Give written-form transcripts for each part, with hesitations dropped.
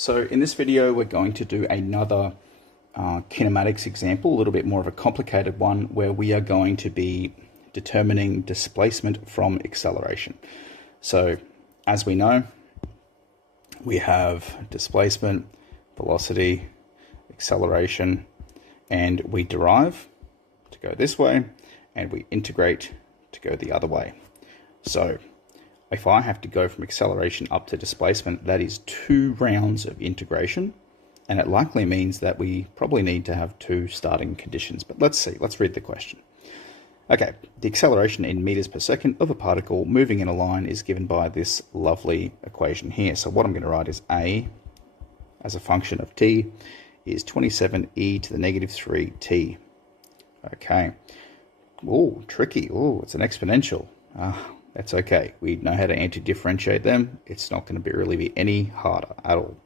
So in this video, we're going to do another kinematics example, a little bit more of a complicated one, where we are going to be determining displacement from acceleration. So as we know, we have displacement, velocity, acceleration, and we derive to go this way, and we integrate to go the other way. So if I have to go from acceleration up to displacement, that is 2 rounds of integration, and it likely means that we probably need to have 2 starting conditions. But let's see, let's read the question. Okay, the acceleration in meters per second of a particle moving in a line is given by this lovely equation here. So what I'm going to write is A as a function of t is 27e to the negative 3t. Okay. Oh, tricky. Oh, it's an exponential. That's okay. We know how to anti-differentiate them. It's not going to really be any harder at all.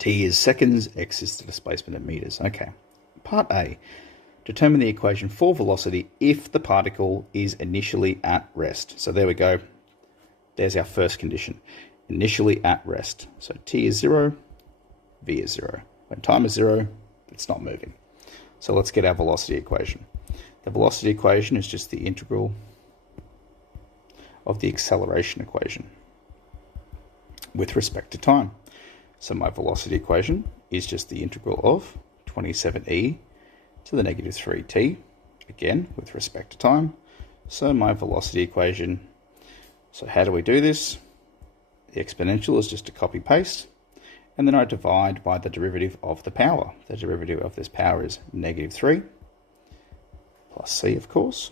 T is seconds, x is the displacement in meters. Okay. Part A. Determine the equation for velocity if the particle is initially at rest. So there we go. There's our first condition. Initially at rest. So t is 0, v is 0. When time is 0, it's not moving. So let's get our velocity equation. The velocity equation is just the integral of the acceleration equation with respect to time. So my velocity equation is just the integral of 27e to the negative 3t, again with respect to time. So my velocity equation, so how do we do this? The exponential is just a copy paste, and then I divide by the derivative of the power. The derivative of this power is negative 3 plus c, of course.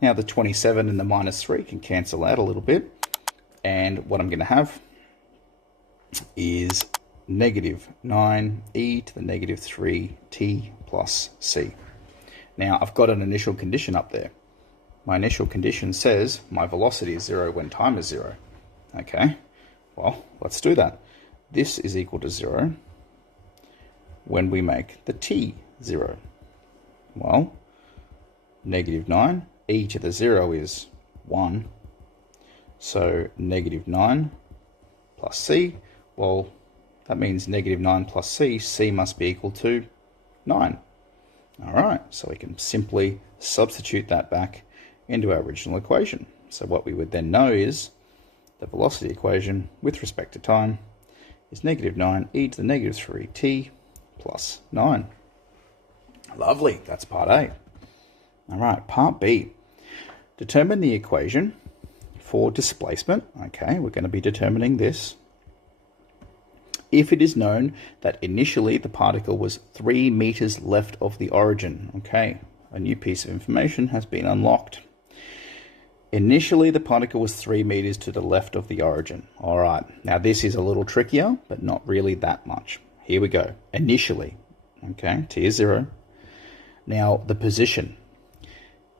Now the 27 and the minus 3 can cancel out a little bit, and what I'm going to have is negative 9e to the negative 3t plus c. Now I've got an initial condition up there. My initial condition says my velocity is 0 when time is 0. Okay, well, let's do that. This is equal to 0 when we make the t 0. Well, negative 9, e to the 0 is 1. So negative 9 plus c, well, that means negative 9 plus c, c must be equal to 9. All right, so we can simply substitute that back into our original equation. So what we would then know is the velocity equation with respect to time is negative 9e to the negative 3t plus 9. Lovely, that's part A. All right, part B. Determine the equation for displacement. Okay, we're going to be determining this if it is known that initially the particle was 3 meters left of the origin. Okay, a new piece of information has been unlocked. Initially, the particle was 3 meters to the left of the origin. All right, now this is a little trickier, but not really that much. Here we go. Initially, okay, t is 0. Now, the position.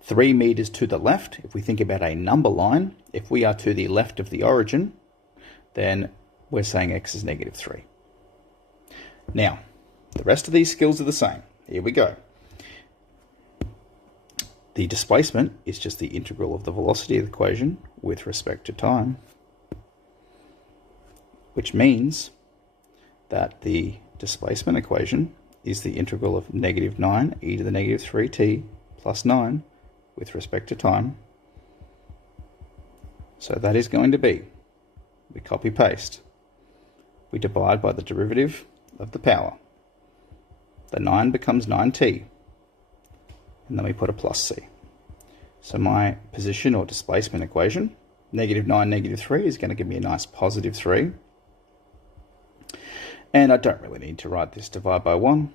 3 meters to the left, if we think about a number line, if we are to the left of the origin, then we're saying x is negative 3. Now, the rest of these skills are the same. Here we go. The displacement is just the integral of the velocity equation with respect to time, which means that the displacement equation is the integral of negative 9 e to the negative 3t plus 9 with respect to time. So that is going to be, we copy paste, we divide by the derivative of the power. The 9 becomes 9t, and then we put a plus c. So my position or displacement equation, negative 9, negative 3, is going to give me a nice positive 3. And I don't really need to write this divide by 1.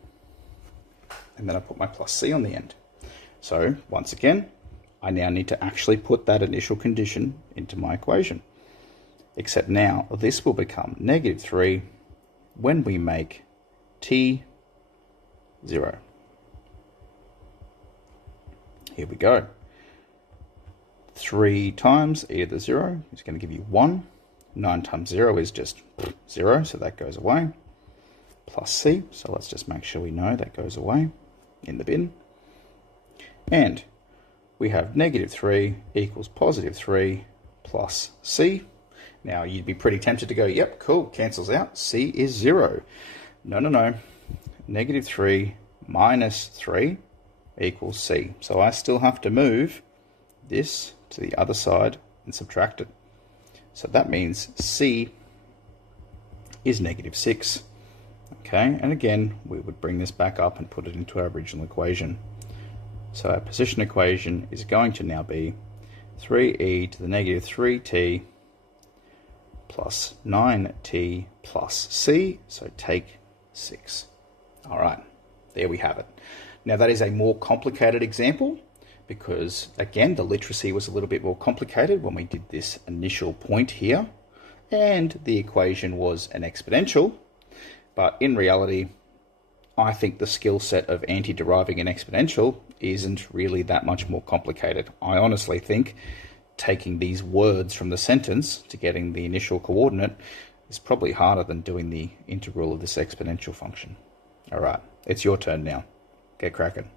And then I put my plus c on the end. So once again, I now need to actually put that initial condition into my equation. Except now this will become negative 3 when we make t 0. Here we go. 3 times e to the 0 is going to give you 1. 9 times 0 is just 0, so that goes away. Plus c, so let's just make sure we know that goes away in the bin. And we have negative 3 equals positive 3 plus c. Now, you'd be pretty tempted to go, yep, cool, cancels out. C is 0. No, no, no. Negative 3 minus 3 equals C. So I still have to move this to the other side and subtract it. So that means C is negative 6. Okay, and again, we would bring this back up and put it into our original equation. So our position equation is going to now be 3e to the negative 3t plus 9t plus c, so take 6. All right, there we have it. Now that is a more complicated example because, again, the literacy was a little bit more complicated when we did this initial point here, and the equation was an exponential. But in reality, I think the skill set of anti-deriving an exponential isn't really that much more complicated. I honestly think taking these words from the sentence to getting the initial coordinate is probably harder than doing the integral of this exponential function. All right, it's your turn now. Get cracking.